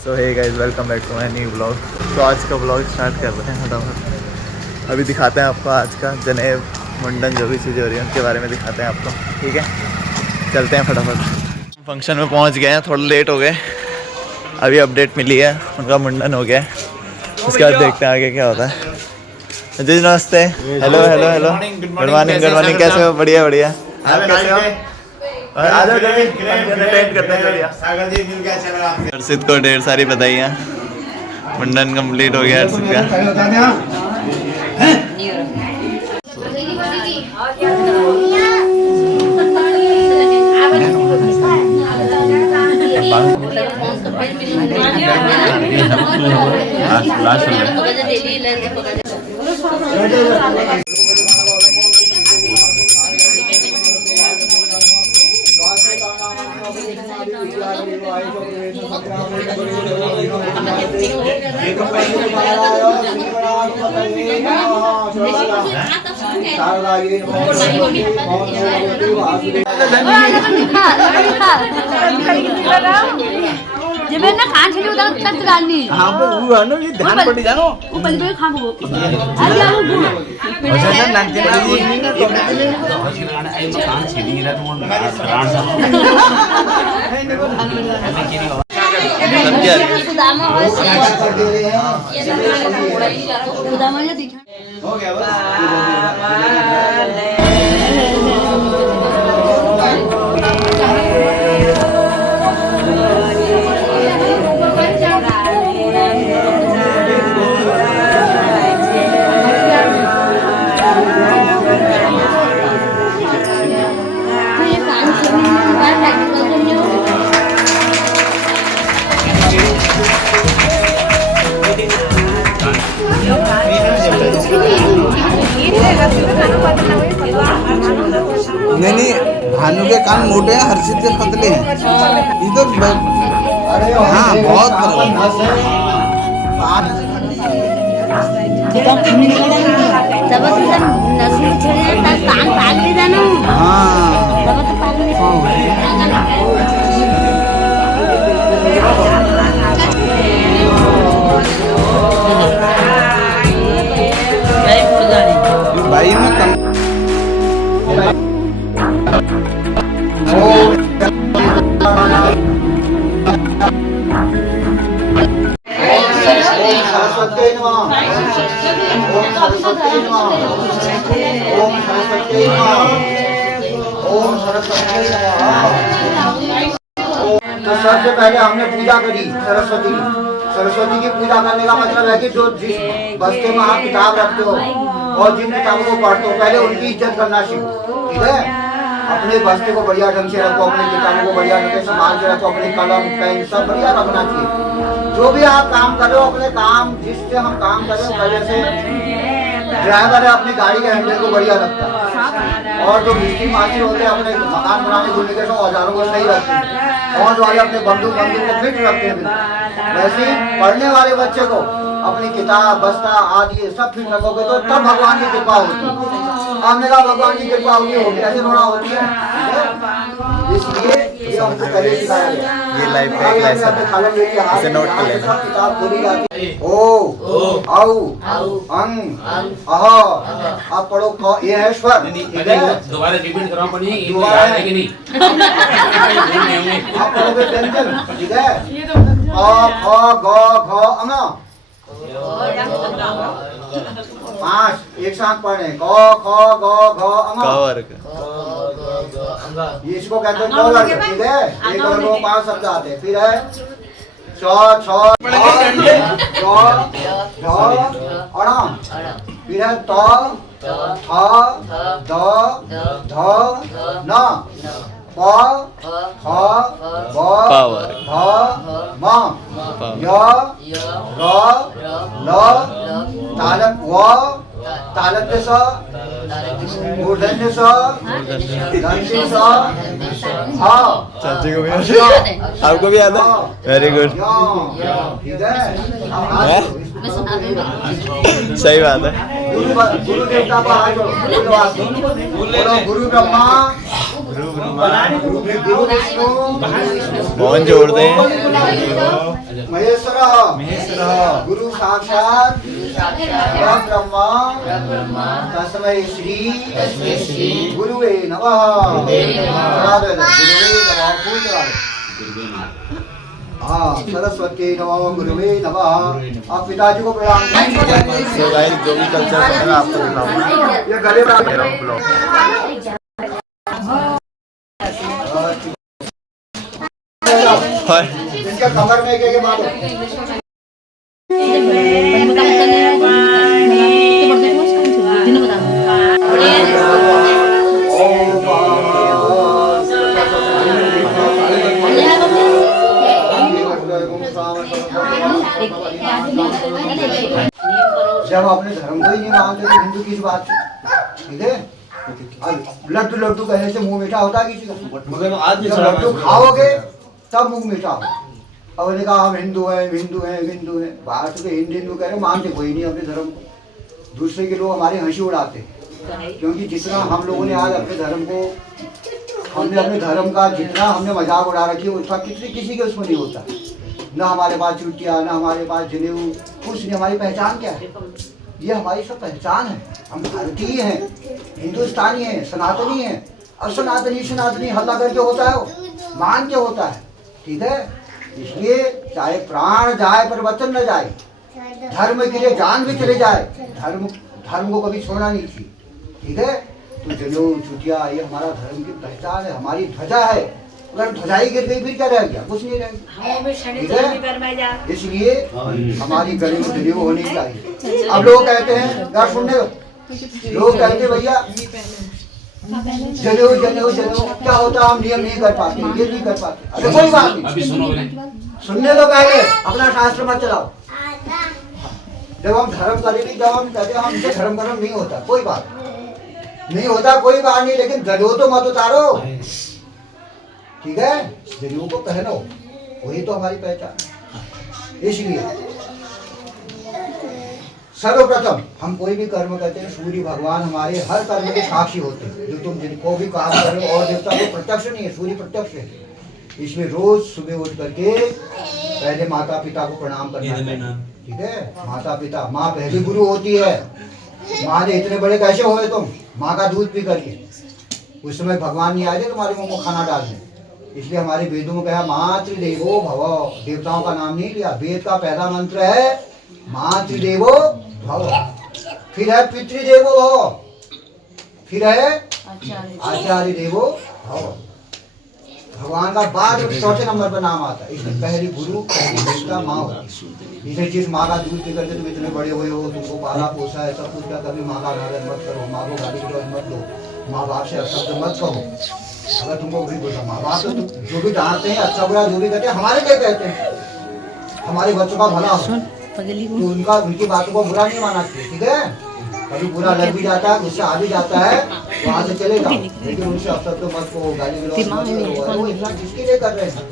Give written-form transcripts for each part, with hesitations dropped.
So hey guys, welcome back to my new blog. तो आज का ब्लॉग स्टार्ट कर रहे हैं फटाफट। अभी दिखाते हैं आपको आज का जनेब मुंडन जो भी चीज़ें हो रही हैं उनके बारे में दिखाते हैं आपको, ठीक है। चलते हैं फटाफट। फंक्शन में पहुंच गए हैं, थोड़ा लेट हो गए। अभी अपडेट मिली है, उनका मुंडन हो गया है। उसके बाद देखते हैं आगे क्या होता है। जी नमस्ते। Hello hello hello, good morning good morning. कैसे हो? बढ़िया बढ़िया। आप कैसे हो? हर्षित को ढेर सारी बधाइयाँ, मुंडन कंप्लीट हो गया हर्षित का। जब ना खान छली उधर तक डालनी। हां पे वो है ना, ये ध्यान पड़ जानो ऊपर पे खा वो अरे आओ वो अच्छा सर नाक के आई मकान छली रहा तुम राण सा दामा हो ये दामा ये दिखा हो गया बस। नहीं भानु के कान मोटे हैं, हर्षित के पतले हैं। ये तो हाँ बहुत तब नस्ल छले तब कान पागली जानो। हाँ तब तो पागली भाई में कम तो सबसे पहले हमने पूजा करी सरस्वती की पूजा करने का मतलब है कि जो जिस बस्ते में आप किताब रखते हो और जिन किताबों को पढ़ते हो पहले उनकी इज्जत करना सीखो, ठीक है। अपने बस्ते को बढ़िया ढंग से रखो, अपनी किताबों को बढ़िया ढंग से संभाल के रखो, अपनी कलम पेन सब बढ़िया रखना चाहिए। जो भी आप काम कर रहे हो, अपने काम जिससे हम काम कर रहे हो, पहले से ड्राइवर है अपनी गाड़ी के हैंडल को बढ़िया रखता है, और जो मिस्त्री मास्टर होते हैं अपने मकान बनाने घूमने के औजारों को सही रखते हैं, और वाले अपने बंदूक को फिट रखते हैं। वैसे ही पढ़ने वाले बच्चे को अपनी किताब बस्ता आदि सब फिट रखोगे तो तब भगवान की कृपा होती है। हमने कहा भगवान की कृपा होगी ऐसे थोड़ा होती है, इसलिए ये हमको पहले सिखाया गया। ये लाइफ का एक लेसन है, इसे नोट कर लेना। किताब खोली जाती है ओ औ अंग अह। आप पढ़ो क, ये है स्वर। दोबारा रिपीट करना पड़ेगी, दोबारा है कि नहीं? आप पढ़ोगे व्यंजन, ठीक है। अ ख ग घ अङ 5 एक साथ पढ़े क ख ग घ अङ। ये इसको कहते हैं क वर्ग, ठीक है। एक वर्ग को 5 शब्द आते हैं। फिर है छ छ अण। फिर है त थ द ध न प फ ब भ म य ग ल तालक व तालक स मूर्धन्य स दंती स ह। चाची को भी आपको भी याद है? वेरी गुड, सही बात है। गुरु देवता को हाथ जोड़ो। गुरु ब्रह्मा गुरु विष्णु कौन जोड़ दे महेश्वर गुरु साक्षात ब्रह्मा तस्मै श्री गुरुवे नमः। हाँ, सरस्वती नमः गुरुवे नमः। आप पिताजी को प्रणाम करें। सो गाइस जो भी कल्चर है मैं आपको दिखाऊंगा। ये गले में मेरा ब्लॉग इनके कमर में के बात जब अपने धर्म को ही नहीं मानते तो हिंदू किस बात से, ठीक है। अब लड्डू लड्डू कहने से मुंह मीठा होता है किसी का? जब लड्डू खाओगे तब मुंह मीठा हो। अब उन्होंने कहा हम हिंदू हैं हिंदू हैं हिंदू हैं, बाहर से तो हिंदू कह रहे मानते कोई नहीं अपने धर्म को। दूसरे के लोग हमारी हंसी उड़ाते, क्योंकि जितना हम लोगों ने आज अपने धर्म को, हमने अपने धर्म का जितना हमने मजाक उड़ा रखी है उसका किसी के उसमें नहीं होता। ना हमारे पास चुटिया, ना हमारे पास जनेऊ, कुछ नहीं। हमारी पहचान क्या है? ये हमारी सब पहचान है। हम भारतीय हैं, हिंदुस्तानी हैं, सनातनी हैं। अब सनातनी हल्ला करके होता है, मान के होता है, ठीक है। इसलिए चाहे प्राण जाए पर वचन न जाए, धर्म के लिए जान भी चले जाए, धर्म को कभी छोड़ना नहीं चाहिए, ठीक है। तो जनेऊ चुटिया ये हमारा धर्म की पहचान है, हमारी ध्वजा है। अगर ध्वजा ही गिर गई फिर क्या रह गया? कुछ नहीं रह गया। इसलिए हमारी गले में जनेऊ होनी चाहिए। अब लोग कहते हैं, यार सुनने लोग कहते भैया जनेऊ जनेऊ जनेऊ क्या होता, हम नियम नहीं कर पाते, ये नहीं कर पाते। अरे कोई बात नहीं, सुनने दो पहले, अपना शास्त्र मत चलाओ। जब हम धर्म करेंगे, जब हम कहते हैं हमसे धर्म नहीं होता, कोई बात नहीं होता, कोई बात नहीं, लेकिन जनेऊ तो मत उतारो, ठीक है। जनेऊ को पहनो, वही तो हमारी पहचान। इसलिए सर्वप्रथम हम कोई भी कर्म करते हैं, सूर्य भगवान हमारे हर कर्म के साक्षी होते हैं। जो तुम जिनको भी काम करो, और देवता को प्रत्यक्ष नहीं है, सूर्य प्रत्यक्ष है। इसमें रोज सुबह उठ करके पहले माता पिता को प्रणाम करना चाहिए, ठीक है। माता पिता, माँ पहली गुरु होती है। माँ ने इतने बड़े कैसे हुए तुम? माँ का दूध पी करके। उस समय भगवान नहीं आए थे तुम्हारे मुंह में खाना डालने, इसलिए हमारे वेदों में कहा मातृदेवो भव। देवताओं का नाम नहीं लिया। वेद का पहला मंत्र है मातृदेवो भव, फिर है पितृदेवो भव, फिर है आचार्य देवो भव। भगवान का बाद चौथे नंबर पर नाम आता है। इसमें पहली गुरु, पहली देवता माँ होती है। इसे जिस माँ का दूध पी करके तुम इतने बड़े हुए हो, तुमको पाला पोसा है, सब कुछ का, कभी माँ का आदर मत करो, माँ को गाली गलौज मत दो, माँ बाप से शब्द मत कहो। अगर तुमको भी बोला माँ बाप तो जो भी डांटते हैं, अच्छा बुरा जो भी कहते हैं, हमारे क्या कहते हैं, हमारे बच्चों का भला हो, तो उनकी बातों को बुरा नहीं माना चाहिए, ठीक है। कभी बुरा लग भी जाता है, गुस्सा आ भी जाता है, वहाँ से चले जाओ, लेकिन उनसे शब्द मत कहो, गाली गलौज मत करो। वो इंसान किसके लिए कर रहे हैं?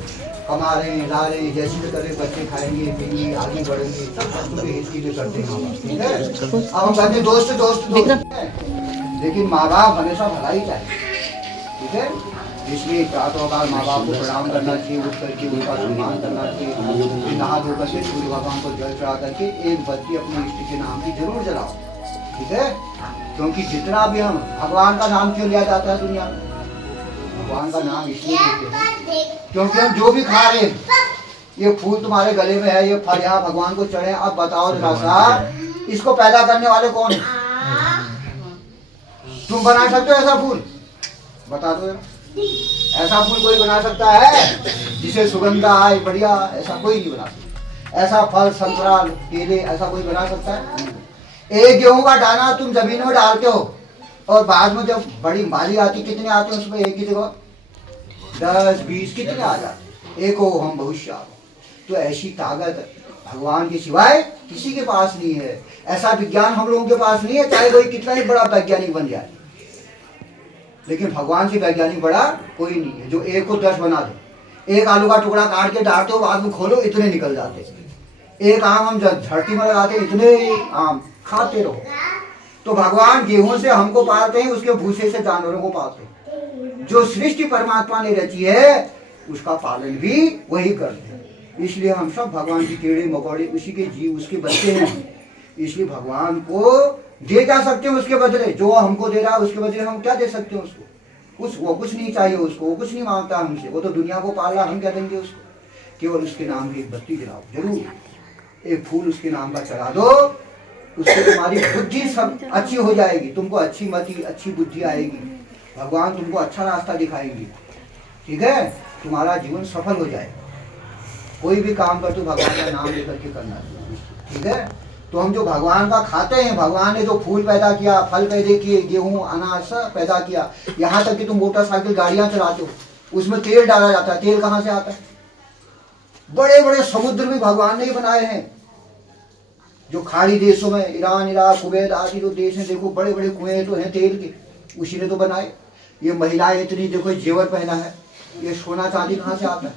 कमा रहे हैं, ला रहे हैं, जैसे भी कर रहे, बच्चे खाएंगे पिएंगे, आगे बढ़ेंगे, सब बच्चों के हित के लिए करते हैं, ठीक है। अब हम कहते दोस्त दोस्त दोस्त, लेकिन माँ बाप हमेशा भला ही चाहिए, ठीक है। इसलिए प्रातःकाल माँ बाप को प्रणाम करना चाहिए, उठ करके उनका सम्मान करना चाहिए, फिर नहा धो करके सूर्य भगवान को जल चढ़ा करके एक बत्ती अपने इष्ट के नाम की जरूर जलाओ, ठीक है। क्योंकि जितना भी हम, भगवान का नाम क्यों लिया जाता है दुनिया में? भगवान का नाम इसलिए लेते हैं क्योंकि हम जो भी खा रहे हैं, ये फूल तुम्हारे गले में है, ये फल यहाँ भगवान को चढ़े, अब बताओ जरा सा, इसको पैदा करने वाले कौन है? तुम बना सकते हो ऐसा फूल? बता दो, ऐसा फूल कोई बना सकता है जिसे सुगंध आए बढ़िया? ऐसा कोई नहीं बना सकता। ऐसा फल, संतरा, केले, ऐसा कोई बना सकता है? एक गेहूं का दाना तुम जमीन में डालते हो, और बाद में जब बड़ी माली आती, कितने आते हैं उसमें? एक की जगह 10 20 कितने आ जाते? एक हो हम भविष्य। तो ऐसी ताकत भगवान के सिवाय किसी के पास नहीं है। ऐसा विज्ञान हम लोगों के पास नहीं है, चाहे कोई कितना ही बड़ा वैज्ञानिक बन जाए, लेकिन भगवान से वैज्ञानिक बड़ा कोई नहीं है जो एक को 10 बना दे। एक आलू का टुकड़ा काट के डालते हो, बाद में खोलो इतने निकल जाते। एक आम हम धरती में लगाते, इतने आम खाते रहो। तो भगवान गेहूं से हमको पालते हैं, उसके भूसे से जानवरों को पालते हैं। जो सृष्टि परमात्मा ने रची है उसका पालन भी वही करते हैं। इसलिए हम सब भगवान की कीड़े मकोड़े, उसी के जीव, उसके बच्चे हैं। इसलिए भगवान को दे जा सकते हैं उसके बदले, जो हमको दे रहा है उसके बदले हम क्या दे सकते हैं उसको? वो कुछ नहीं चाहिए उसको, वो कुछ नहीं मांगता हमसे, वो तो दुनिया को पाल रहा, हम क्या देंगे उसको? केवल उसके नाम की एक बत्ती जलाओ, जरूर एक फूल उसके नाम का चढ़ा दो, उससे तुम्हारी बुद्धि सब अच्छी हो जाएगी, तुमको अच्छी मति, अच्छी बुद्धि आएगी, भगवान तुमको अच्छा रास्ता दिखाएंगे, ठीक है? तुम्हारा जीवन सफल हो जाएगा। कोई भी काम कर तो भगवान का नाम लेकर के करना चाहिए, ठीक है? तो हम जो भगवान का खाते हैं, भगवान ने जो फूल पैदा किया, फल पैदा किए, गेहूं अनाज सब पैदा किया, यहाँ तक कि तुम मोटरसाइकिल गाड़ियां चलाते हो, उसमें तेल डाला जाता है। तेल कहाँ से आता है? बड़े बड़े समुद्र भी भगवान ने ही बनाए हैं। जो खाड़ी देशों में, ईरान, इराक, कुवैत आदि जो देश हैं, देखो बड़े बड़े कुएं तो हैं तेल के, उसी ने तो बनाए। ये महिलाएं इतनी देखो जेवर पहना है, ये सोना चांदी कहाँ से आता है?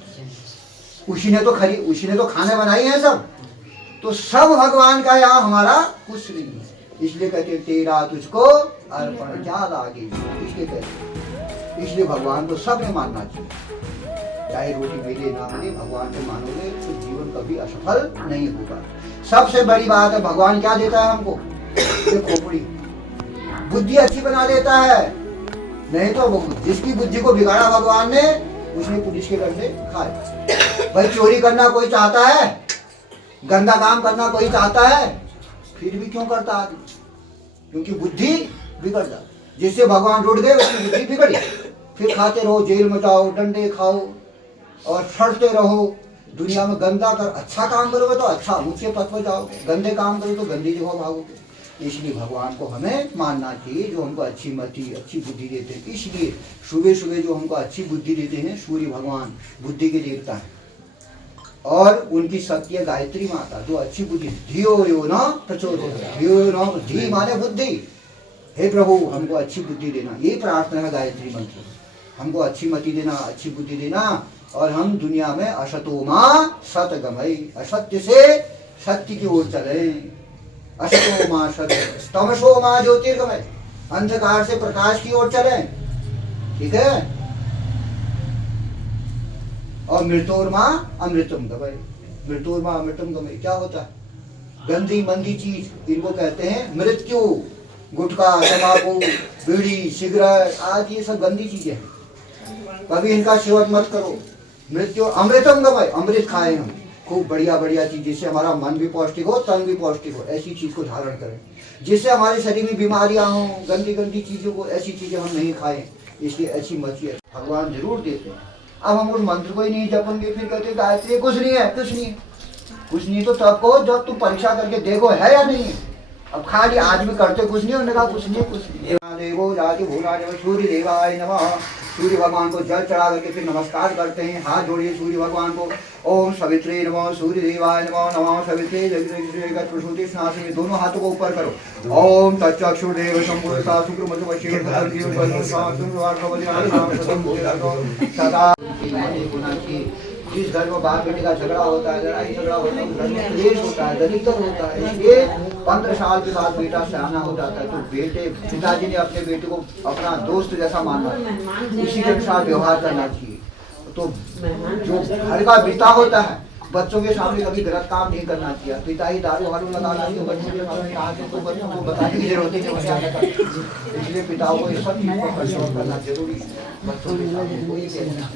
उसी ने तो खाने बनाई है सब। तो सब भगवान का, यहाँ हमारा कुछ नहीं है। इसलिए कहते तेरा तुझको अर्पण क्या लागे, इसलिए कहते। इसलिए भगवान को सब ने मानना चाहिए, चाहे रोटी मिले ना मिले, भगवान को मानोगे तो जीवन कभी असफल नहीं होगा। सबसे बड़ी बात है, भगवान क्या देता है हमको? खोपड़ी, बुद्धि अच्छी बना देता है। नहीं तो जिसकी बुद्धि को बिगाड़ा भगवान ने, उसने पुलिस के डंडे खाए। भाई चोरी करना कोई चाहता है, गंदा काम करना कोई चाहता है, फिर भी क्यों करता आदमी? क्योंकि बुद्धि बिगड़ जाती। जिससे भगवान रुठ गए उसकी बुद्धि बिगड़ी, फिर खाते रहो, जेल में जाओ, डंडे खाओ और सड़ते रहो। दुनिया में गंदा कर, अच्छा काम करोगे तो अच्छा ऊंचे पद पर जाओगे, गंदे काम करोगे तो गंदी जगह भागोगे। इसलिए भगवान को हमें मानना चाहिए, जो हमको अच्छी मति, अच्छी बुद्धि देते हैं। इसलिए सुबह सुबह जो हमको अच्छी बुद्धि देते हैं, सूर्य भगवान बुद्धि के देवता हैं, और उनकी शक्ति है गायत्री माता, जो अच्छी बुद्धि, धियो यो न प्रचोदयात्, धियो यो न, धी माने बुद्धि। हे प्रभु हमको अच्छी बुद्धि देना, यही प्रार्थना है गायत्री मंत्र। हमको अच्छी मति देना, अच्छी बुद्धि देना, और हम दुनिया में असतो मां सतगमय, असत्य से सत्य की ओर चले। असतो मां सत्य, तमसो मां ज्योतिर्गमय, अंधकार से प्रकाश की ओर चले, ठीक है? और मृत्योर्मा अमृतम गमय, मृत्योर्मा अमृतम गमय क्या होता है? गंदी मंदी चीज, इनको कहते हैं मृत्यु। गुटखा, तंबाकू, बीड़ी, सिगरेट आदि ये सब गंदी चीजें हैं, कभी इनका सेवन मत करो। मृत्यु अमृतम गमय, अमृत खाए हम, खूब बढ़िया बढ़िया चीज, जिससे हमारा मन भी पौष्टिक हो, तन भी पौष्टिक हो, ऐसी चीज को धारण करें, जिससे हमारे शरीर में बीमारियां हों। गंदी गंदी चीजों को, ऐसी चीजें हम नहीं खाएं। इसलिए अच्छी मछली भगवान जरूर देते हैं। अब हम उस मंत्र को ही नहीं जपेंगे, फिर कहते गायत्री कुछ नहीं है, कुछ नहीं है। कुछ नहीं तो तब कहो जब तुम परीक्षा करके देखो है या नहीं है। अब खाली आज भी करते कुछ नहीं, उन्होंने कहा कुछ नहीं, कुछ नहीं। देवो जाति भूला जब सूर्य देवाय नमः, सूर्य भगवान को जल चढ़ा करके फिर नमस्कार करते हैं, हाथ जोड़िए सूर्य भगवान को। ओम सवित्रे नमः, सूर्य देवाय नमः, नमः सवित्रे जगत प्रसूति स्नासी, दोनों हाथों को ऊपर करो। ओम तच्चक्षुर्देव संपूर्णता शुक्रमधुवशीर सदा। जिस घर में बाप बेटे का झगड़ा होता है, लड़ाई झगड़ा होता है, घर में क्लेश होता है, दरिद्र होता है, इसलिए 15 साल के बाद बेटा सयाना हो जाता है, तो बेटे, पिताजी ने अपने बेटे को अपना दोस्त जैसा माना, उसी के साथ व्यवहार करना चाहिए। तो जो घर का पिता होता है, बच्चों के सामने कभी गलत काम नहीं करना चाहिए। पिता ही दारू वारू लगाना चाहिए बच्चों के सामने, आगे तो बच्चों को बताने की जरूरत नहीं। इसलिए पिताओं को ये सब चीज पर कंट्रोल करना जरूरी है। बच्चों के सामने कोई कहना,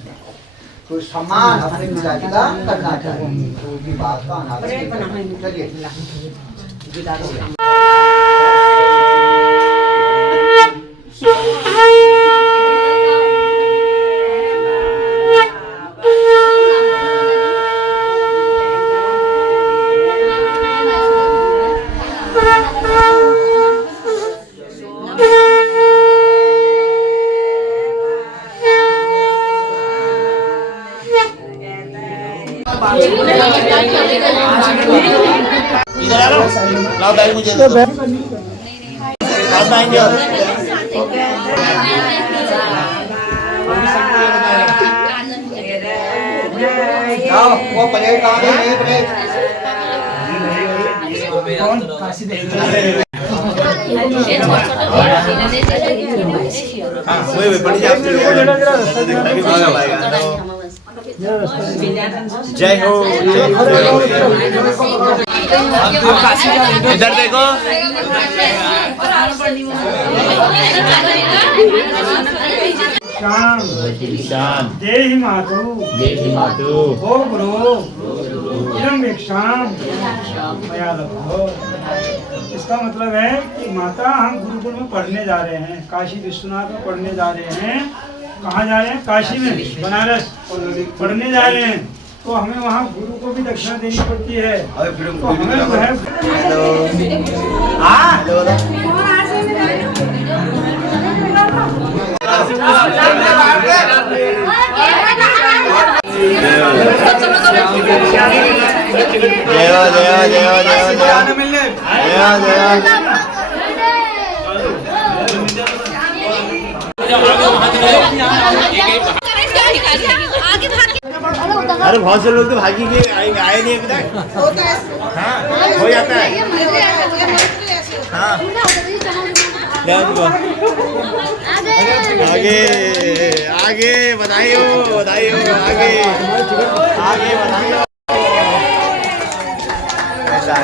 तो सम्मान अपने पिताजी का करना चाहिए, तो उनकी बात का अनादर। चलिए इधर आ लो, लाओ बैग मुझे दो। वो प्लेट कहाँ गई? नहीं प्लेट। हाँ वही पड़ी जाए जय हो इधर देखो शाम शाम जय ही मातु हो गुरु इदं भिक्षाम मया लब्धो। इसका मतलब है कि माता हम गुरुकुल में पढ़ने जा रहे हैं, काशी विश्वनाथ में पढ़ने जा रहे हैं। कहाँ जा रहे हैं? काशी में, बनारस पढ़ने जा रहे हैं। तो हमें वहाँ गुरु को भी दक्षिणा देनी पड़ती है। तो हमें जो है जय हो जय हो जय हो जय हो जय हो अरे बहुत से लोग तो भागी के आए नहीं अभी तक। हाँ हो जाता है। हाँ आगे आगे बधाई हो आगे आगे बधाई हो। ऐसा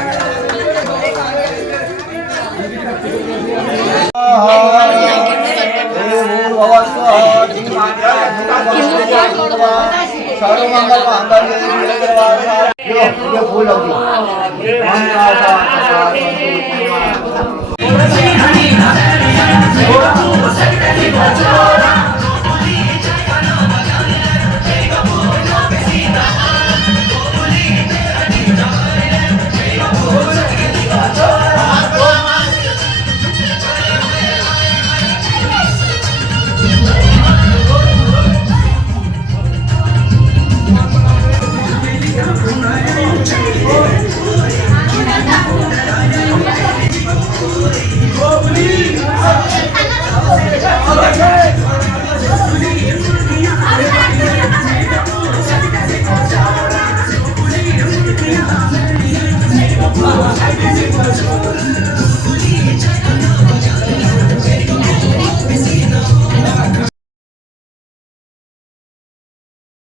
फूल